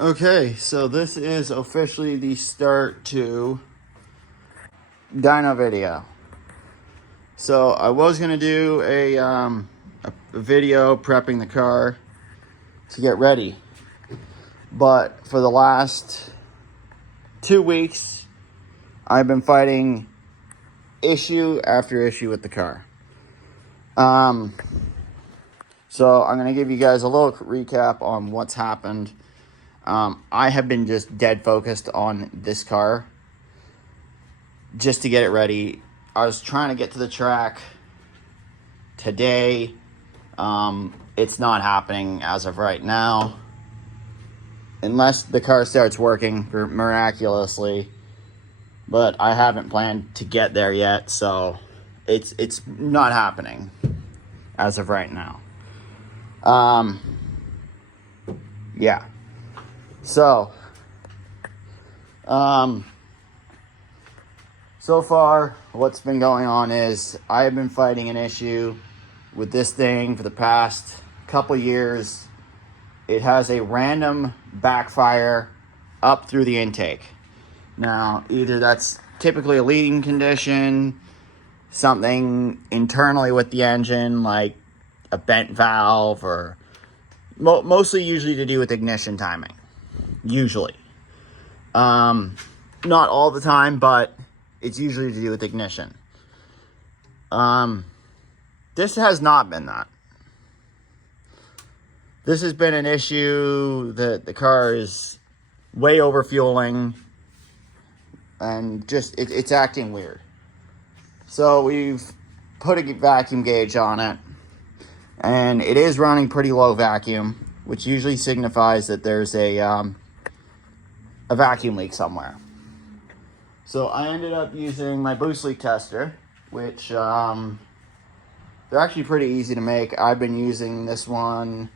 Okay, so this is officially the start to Dyno video. So I was gonna do a video prepping the car to get ready, but for the last 2 weeks, I've been fighting issue after issue with the car. So I'm gonna give you guys a little recap on what's happened. I have been just dead focused on this car just to get it ready. I was trying to get to the track today. It's not happening as of right now, unless the car starts working miraculously, but I haven't planned to get there yet, so it's not happening as of right now. Yeah. So, so far, what's been going on is I have been fighting an issue with this thing for the past couple years. It has a random backfire up through the intake. Now, either that's typically a leading condition, something internally with the engine, like a bent valve, or mostly usually to do with ignition timing. Usually. Not all the time, but it's usually to do with ignition. This has not been that. This has been an issue that the car is way over fueling and just it's acting weird. So we've put a vacuum gauge on it, and it is running pretty low vacuum, which usually signifies that there's a vacuum leak somewhere. So I ended up using my boost leak tester, which they're actually pretty easy to make. I've been using this one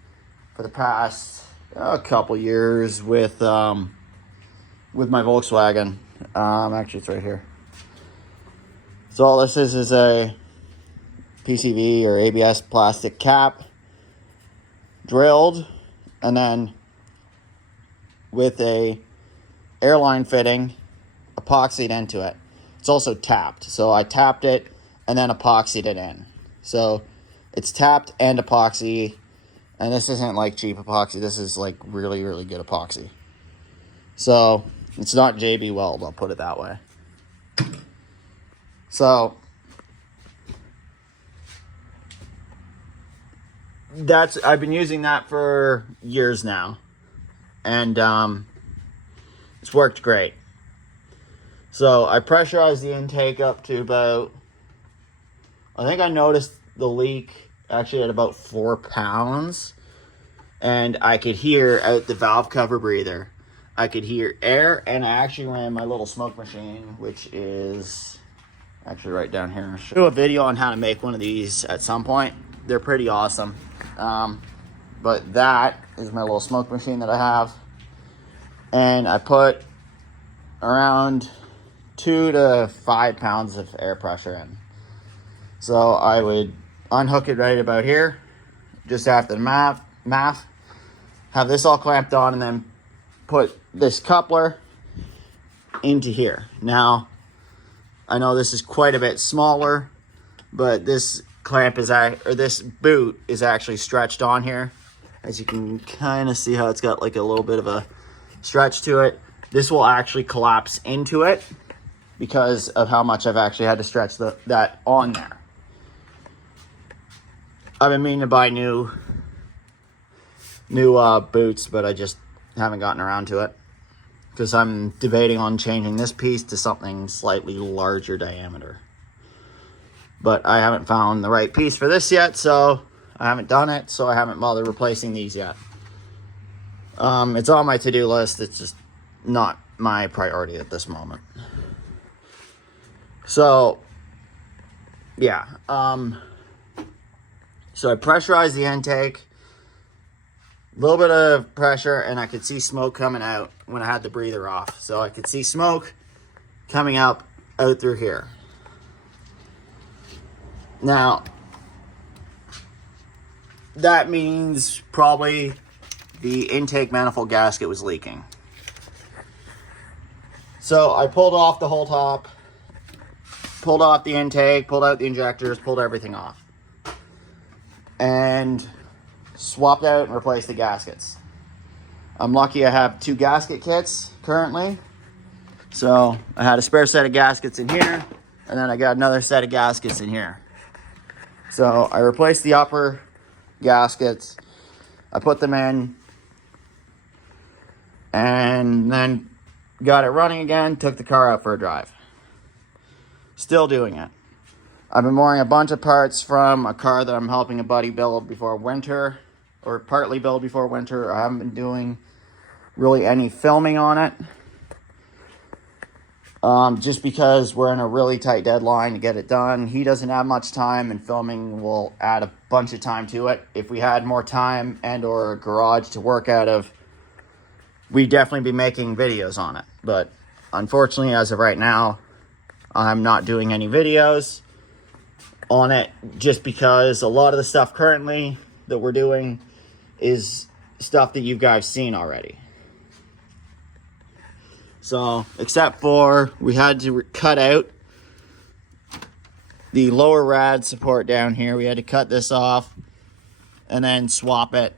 for the past couple years with my Volkswagen. Actually, it's right here. So all this is a PCV or ABS plastic cap drilled, and then with a airline fitting epoxied into it. It's also tapped, so I tapped it and then epoxied it in. So it's tapped and epoxy, and this isn't like cheap epoxy. This is like really, really good epoxy. So it's not JB Weld, I'll put it that way. So I've been using that for years now, and it's worked great. So I pressurized the intake up to about, I think I noticed the leak actually at about 4 pounds, and I could hear out the valve cover breather. I could hear air, and I actually ran my little smoke machine, which is actually right down here. I'll show a video on how to make one of these at some point. They're pretty awesome. But that is my little smoke machine that I have, and I put around 2 to 5 pounds of air pressure in. So I would unhook it right about here, just after the MAF, have this all clamped on, and then put this coupler into here. Now, I know this is quite a bit smaller, but this clamp is, or this boot is actually stretched on here. As you can kind of see how it's got like a little bit of a stretch to it. This will actually collapse into it because of how much I've actually had to stretch that on there. I've been meaning to buy new boots, but I just haven't gotten around to it because I'm debating on changing this piece to something slightly larger diameter. But I haven't found the right piece for this yet, so I haven't done it, so I haven't bothered replacing these yet. It's on my to-do list. It's just not my priority at this moment. So, yeah. So I pressurized the intake, a little bit of pressure, and I could see smoke coming out when I had the breather off. So I could see smoke coming out through here. Now, that means probably the intake manifold gasket was leaking. So I pulled off the whole top, pulled off the intake, pulled out the injectors, pulled everything off, and swapped out and replaced the gaskets. I'm lucky I have 2 gasket kits currently. So I had a spare set of gaskets in here, and then I got another set of gaskets in here. So I replaced the upper gaskets, I put them in, and then got it running again, took the car out for a drive. Still doing it. I've been ordering a bunch of parts from a car that I'm helping a buddy build before winter, or partly build before winter. I haven't been doing really any filming on it. Just because we're in a really tight deadline to get it done. He doesn't have much time, and filming will add a bunch of time to it. If we had more time and or a garage to work out of, we'd definitely be making videos on it. But unfortunately, as of right now, I'm not doing any videos on it, just because a lot of the stuff currently that we're doing is stuff that you guys seen already. So, except for we had to cut out the lower rad support down here. We had to cut this off and then swap it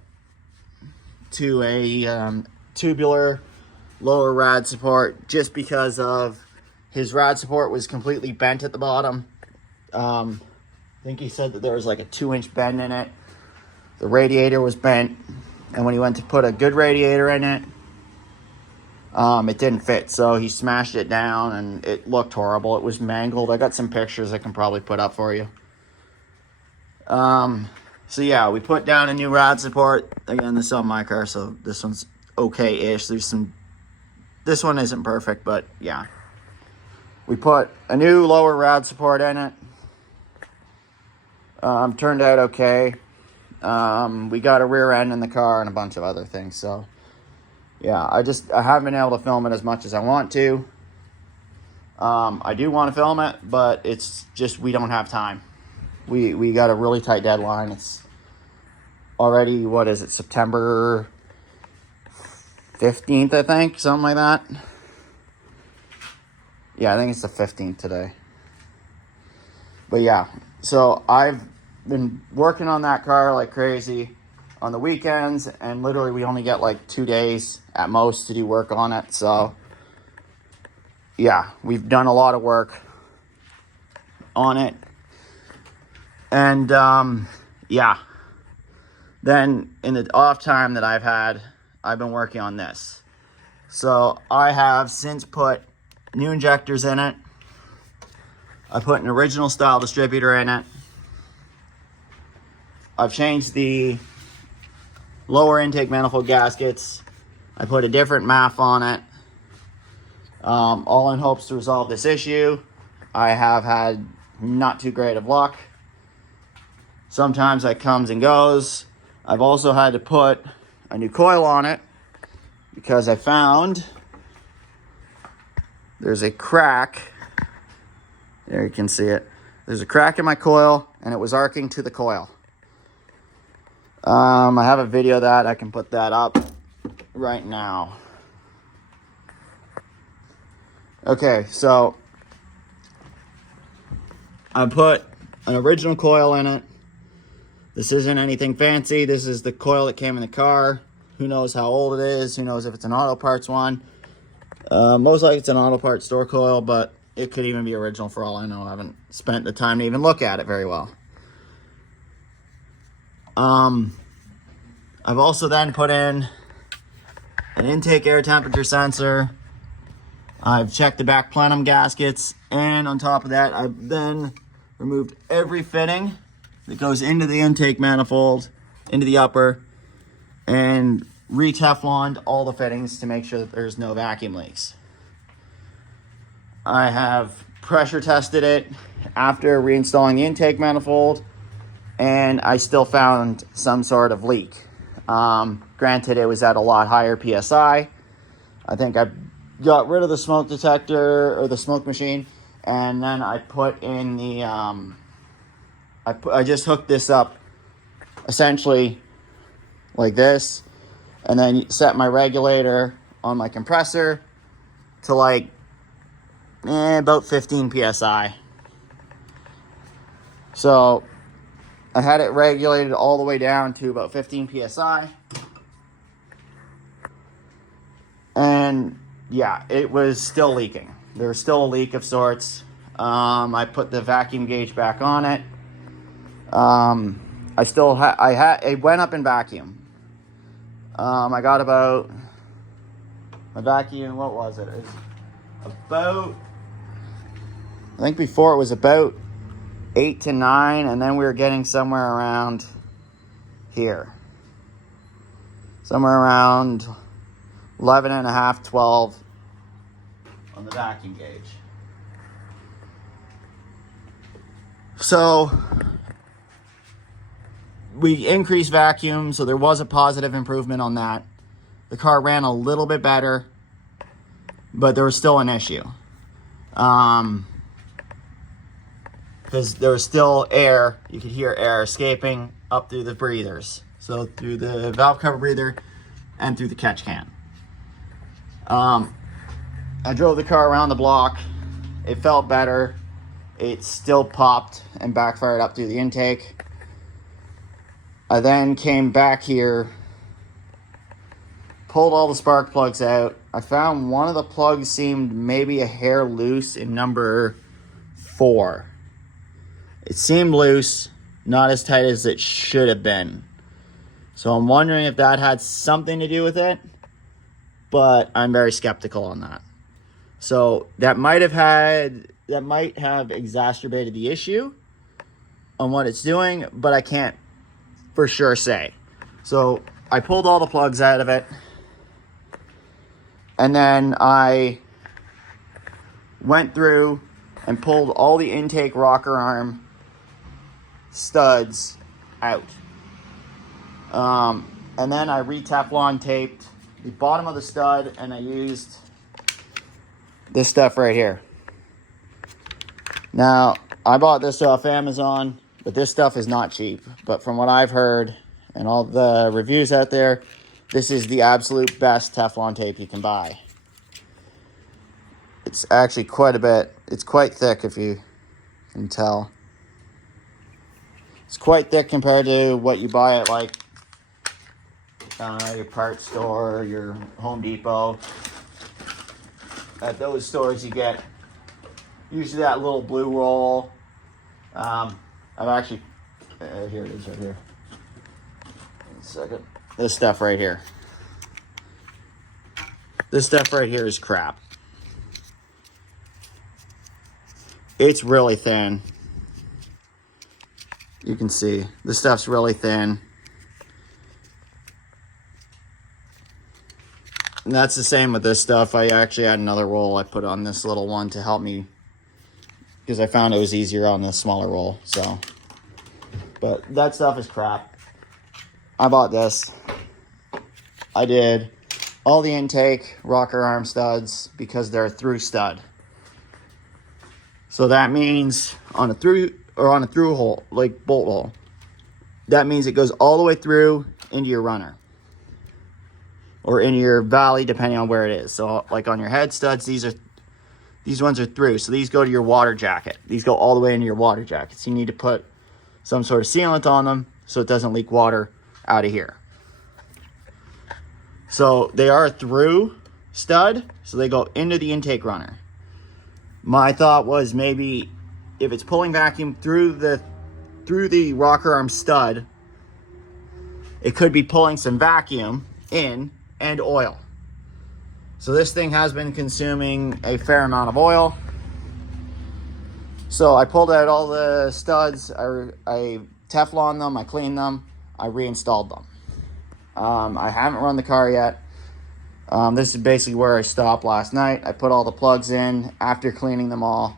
to a tubular lower rad support, just because of his rad support was completely bent at the bottom. I think he said that there was like a 2-inch bend in it. The radiator was bent, and when he went to put a good radiator in it, it didn't fit, so he smashed it down and it looked horrible. It was mangled. I got some pictures I can probably put up for you. So yeah, we put down a new rad support. Again, this is on my car, so this one's okay-ish. This one isn't perfect, but yeah. We put a new lower rad support in it. Turned out okay. We got a rear end in the car and a bunch of other things, so yeah, I haven't been able to film it as much as I want to. I do want to film it, but it's just we don't have time. We got a really tight deadline. It's already, what is it, September 15th, I think, something like that. Yeah, I think it's the 15th today. But yeah, so I've been working on that car like crazy on the weekends, and literally we only get like 2 days at most to do work on it. So yeah, we've done a lot of work on it. And yeah, then in the off time that I've had, I've been working on this. So I have since put new injectors in it. I put an original style distributor in it. I've changed the lower intake manifold gaskets. I put a different MAF on it, all in hopes to resolve this issue. I have had not too great of luck. Sometimes that comes and goes. I've also had to put a new coil on it because I found there's a crack. There, you can see it. There's a crack in my coil, and it was arcing to the coil. I have a video of that. I can put that up right now. Okay, so I put an original coil in it. This isn't anything fancy. This is the coil that came in the car. Who knows how old it is? Who knows if it's an auto parts one? Most likely it's an auto parts store coil, but it could even be original for all I know. I haven't spent the time to even look at it very well. I've also then put in an intake air temperature sensor. I've checked the back plenum gaskets, and on top of that, I've then removed every fitting that goes into the intake manifold, into the upper, and re-Tefloned all the fittings to make sure that there's no vacuum leaks. I have pressure tested it after reinstalling the intake manifold, and I still found some sort of leak. Granted, it was at a lot higher PSI. I think I got rid of the smoke detector or the smoke machine, and then I put in the I just hooked this up essentially like this, and then set my regulator on my compressor to like about 15 psi. So I had it regulated all the way down to about 15 psi. And yeah, it was still leaking. There was still a leak of sorts. I put the vacuum gauge back on it. It went up in vacuum. I got about, my vacuum, what was it? It was about, I think before it was about 8 to 9, and then we were getting somewhere around here. Somewhere around 11 and a half, 12 on the vacuum gauge. So we increased vacuum, so there was a positive improvement on that. The car ran a little bit better, but there was still an issue. Because there was still air, you could hear air escaping up through the breathers. So through the valve cover breather and through the catch can. I drove the car around the block. It felt better. It still popped and backfired up through the intake. I then came back here, pulled all the spark plugs out. I found one of the plugs seemed maybe a hair loose in number 4. It seemed loose, not as tight as it should have been. So I'm wondering if that had something to do with it, but I'm very skeptical on that. So that might have exacerbated the issue on what it's doing, but I can't for sure say. So I pulled all the plugs out of it, and then I went through and pulled all the intake rocker arm studs out. And then I re-Teflon taped the bottom of the stud, and I used this stuff right here. Now, I bought this off Amazon, but this stuff is not cheap. But from what I've heard and all the reviews out there, this is the absolute best Teflon tape you can buy. It's actually quite a bit. It's quite thick, if you can tell. It's quite thick compared to what you buy at like your parts store, your Home Depot. At those stores you get usually that little blue roll. I've actually, here it is right here. One second. This stuff right here. This stuff right here is crap. It's really thin. You can see this stuff's really thin. And that's the same with this stuff. I actually had another roll I put on this little one to help me, because I found it was easier on the smaller roll. So, but that stuff is crap. I bought this. I did all the intake rocker arm studs because they're a through stud. So that means on a through hole, like bolt hole, that means it goes all the way through into your runner or in your valley, depending on where it is. So like on your head studs, these ones are through. So these go to your water jacket. These go all the way into your water jacket. So you need to put some sort of sealant on them so it doesn't leak water out of here. So they are a through stud, so they go into the intake runner. My thought was maybe if it's pulling vacuum through the rocker arm stud, it could be pulling some vacuum in and oil. So this thing has been consuming a fair amount of oil. So I pulled out all the studs, I Teflon them, I cleaned them, I reinstalled them. I haven't run the car yet. This is basically where I stopped last night. I put all the plugs in after cleaning them all.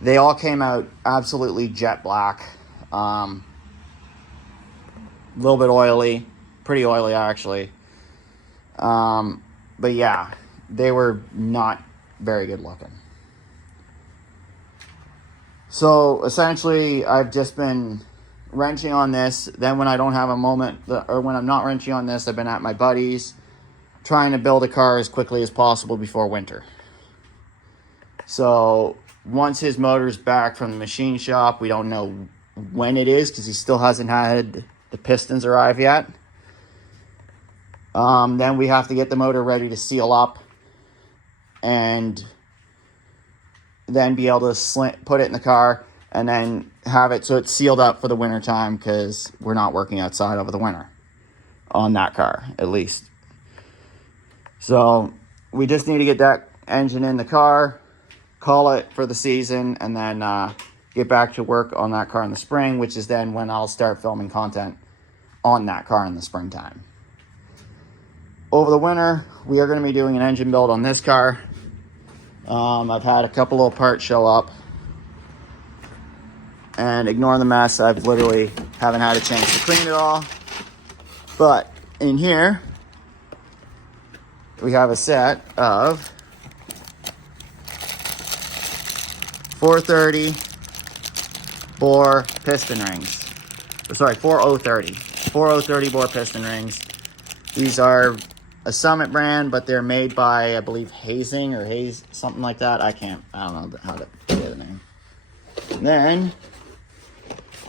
They all came out absolutely jet black. A little bit oily, pretty oily actually. But yeah, they were not very good looking. So essentially I've just been wrenching on this. Then when I don't have a moment, or when I'm not wrenching on this, I've been at my buddy's trying to build a car as quickly as possible before winter. So once his motor's back from the machine shop, we don't know when it is because he still hasn't had the pistons arrive yet. Then we have to get the motor ready to seal up and then be able to put it in the car and then have it so it's sealed up for the winter time because we're not working outside over the winter on that car, at least. So we just need to get that engine in the car, call it for the season, and then get back to work on that car in the spring, which is then when I'll start filming content on that car in the springtime. Over the winter, we are going to be doing an engine build on this car. I've had a couple little parts show up, and ignore the mess, I've literally haven't had a chance to clean it all. But in here, we have a set of 430 bore piston rings. Sorry, 4030 bore piston rings. These are a Summit brand, but they're made by, I believe, Hazing or Haze, something like that. I don't know how to say the name. And then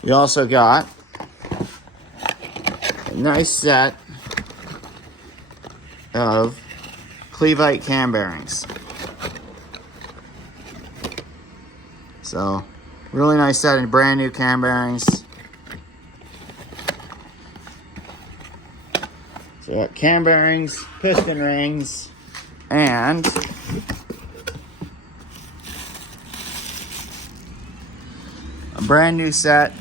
we also got a nice set of Cleveite cam bearings. So, really nice set of brand new cam bearings. So, we got cam bearings, piston rings, and a brand new set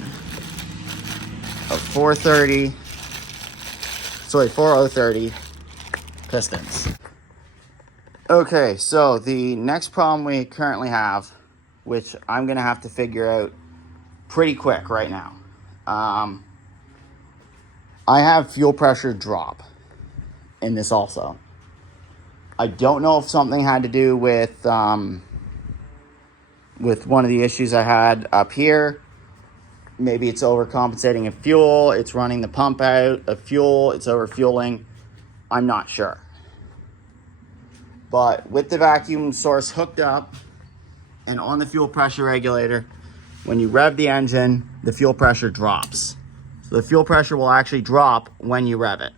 of 4030 pistons. Okay, so the next problem we currently have, which I'm going to have to figure out pretty quick right now. I have fuel pressure drop in this also. I don't know if something had to do with one of the issues I had up here. Maybe it's overcompensating in fuel. It's running the pump out of fuel. It's overfueling. I'm not sure. But with the vacuum source hooked up and on the fuel pressure regulator, when you rev the engine, the fuel pressure drops. So the fuel pressure will actually drop when you rev it.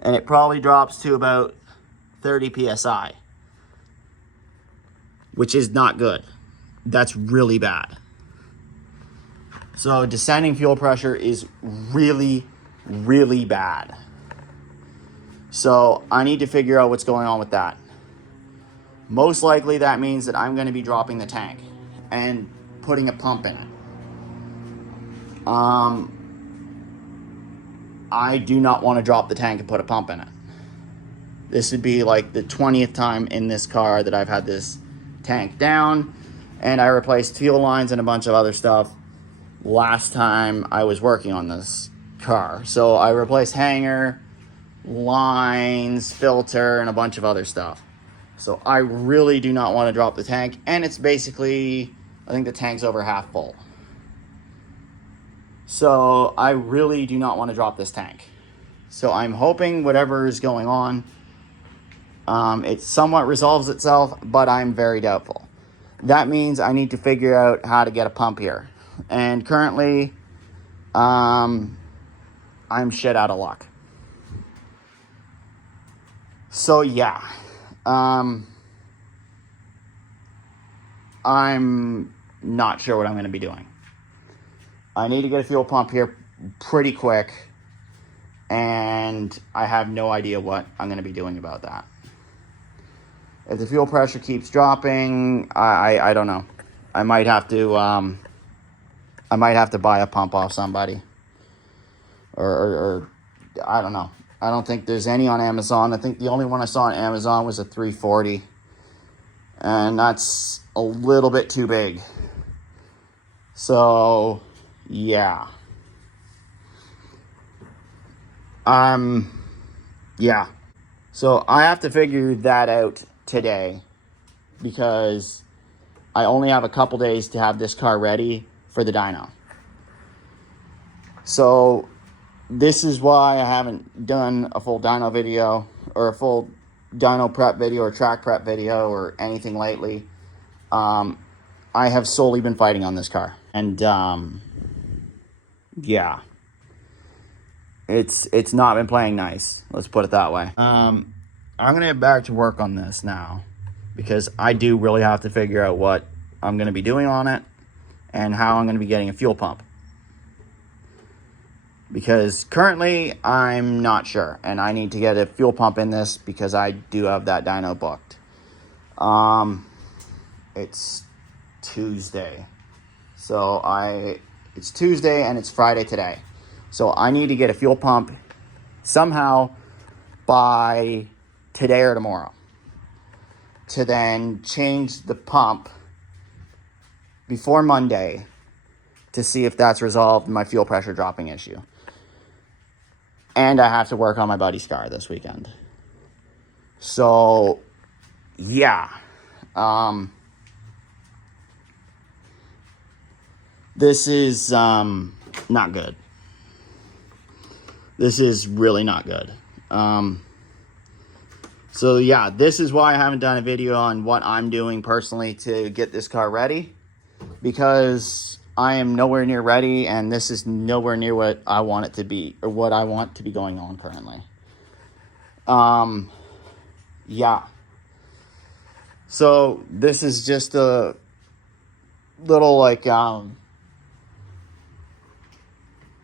And it probably drops to about 30 PSI, which is not good. That's really bad. So descending fuel pressure is really, really bad. So I need to figure out what's going on with that. Most likely that means that I'm going to be dropping the tank and putting a pump in it. I do not want to drop the tank and put a pump in it. This would be like the 20th time in this car that I've had this tank down, and I replaced fuel lines and a bunch of other stuff last time I was working on this car. So I replaced hanger, lines, filter, and a bunch of other stuff. So I really do not want to drop the tank, and it's basically, I think the tank's over half full. So I really do not want to drop this tank. So I'm hoping whatever is going on, it somewhat resolves itself, but I'm very doubtful. That means I need to figure out how to get a pump here. And currently, I'm shit out of luck. So yeah, I'm not sure what I'm going to be doing. I need to get a fuel pump here pretty quick, and I have no idea what I'm going to be doing about that. If the fuel pressure keeps dropping, I don't know. I might have to buy a pump off somebody, or I don't know. I don't think there's any on Amazon. I think the only one I saw on Amazon was a 340, and that's a little bit too big. So yeah. Yeah. So I have to figure that out today because I only have a couple days to have this car ready for the dyno. So this is why I haven't done a full dyno video or a full dyno prep video or track prep video or anything lately. I have solely been fighting on this car. And yeah, it's not been playing nice. Let's put it that way. I'm going to get back to work on this now because I do really have to figure out what I'm going to be doing on it and how I'm going to be getting a fuel pump. Because currently I'm not sure, and I need to get a fuel pump in this because I do have that dyno booked. It's Tuesday. It's Tuesday and it's Friday today. So I need to get a fuel pump somehow by today or tomorrow to then change the pump before Monday to see if that's resolved my fuel pressure dropping issue. And I have to work on my buddy's car this weekend. So, yeah. This is not good. This is really not good. So, yeah, this is why I haven't done a video on what I'm doing personally to get this car ready. Because I am nowhere near ready, and this is nowhere near what I want it to be, or what I want to be going on currently. Yeah. So this is just a little a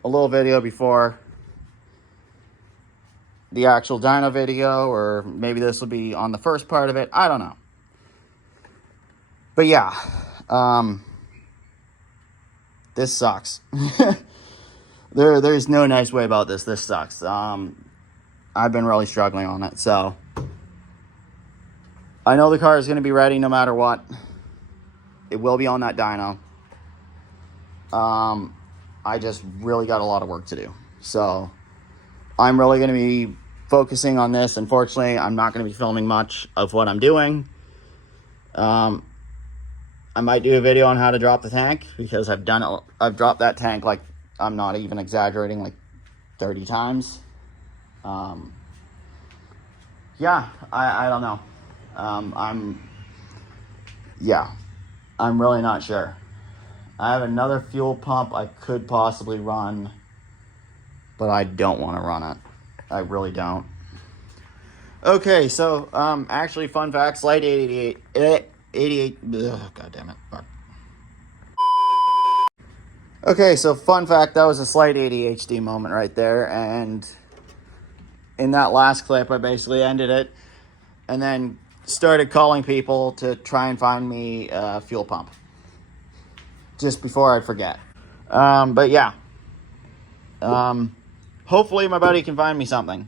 little video before the actual dyno video, or maybe this will be on the first part of it. I don't know. But yeah, this sucks. There's no nice way about this. This sucks. I've been really struggling on it. So I know the car is going to be ready no matter what. It will be on that dyno. I just really got a lot of work to do. So I'm really going to be focusing on this. Unfortunately, I'm not going to be filming much of what I'm doing. I might do a video on how to drop the tank because I've done it. I've dropped that tank, like, I'm not even exaggerating, like 30 times. Yeah, I don't know. I'm really not sure. I have another fuel pump I could possibly run, but I don't want to run it. I really don't. Okay, so, actually, fun fact, slight 88, ugh, God damn it. Fuck. Okay, so fun fact, that was a slight ADHD moment right there, and in that last clip, I basically ended it, and then started calling people to try and find me a fuel pump, just before I forget. But yeah, hopefully my buddy can find me something,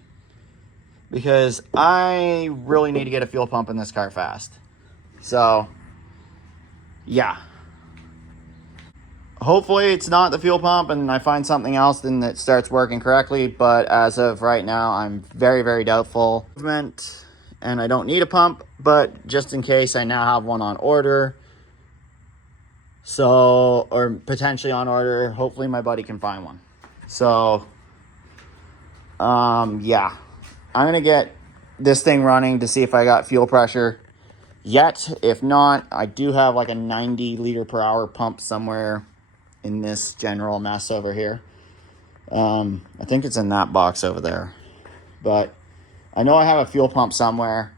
because I really need to get a fuel pump in this car fast. So, yeah. Hopefully it's not the fuel pump and I find something else then that starts working correctly. But as of right now, I'm very, very doubtful. And I don't need a pump, but just in case, I now have one on order. So, or potentially on order. Hopefully my buddy can find one. So, yeah. I'm going to get this thing running to see if I got fuel pressure yet. If not, I do have like a 90 liter per hour pump somewhere in this general mess over here. I think it's in that box over there. But I know I have a fuel pump somewhere,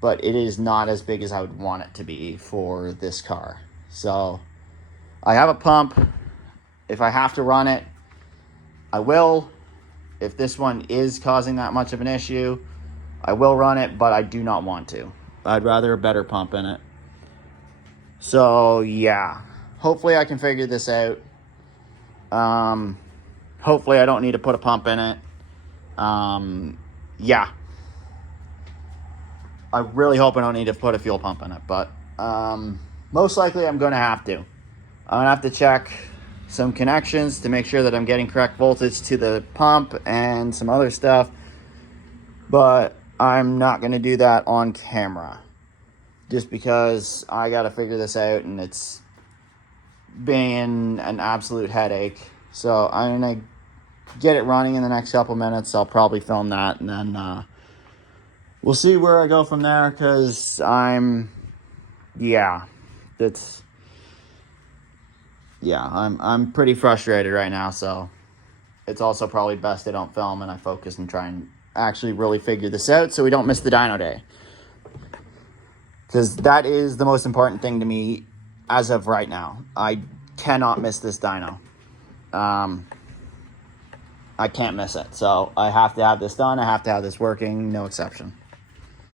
but it is not as big as I would want it to be for this car. So I have a pump. If I have to run it, I will. If this one is causing that much of an issue, I will run it, but I do not want to. I'd rather a better pump in it. So, yeah. Hopefully I can figure this out. Hopefully I don't need to put a pump in it. Yeah. I really hope I don't need to put a fuel pump in it, but most likely I'm going to have to. I'm going to have to check some connections to make sure that I'm getting correct voltage to the pump and some other stuff. But I'm not going to do that on camera, just because I got to figure this out and it's been an absolute headache. So I'm going to get it running in the next couple minutes. I'll probably film that, and then we'll see where I go from there, because I'm pretty frustrated right now, so it's also probably best I don't film and I focus and try and actually really figure this out so we don't miss the dyno day. Because that is the most important thing to me as of right now. I cannot miss this dyno. I can't miss it. So I have to have this done. I have to have this working. No exception.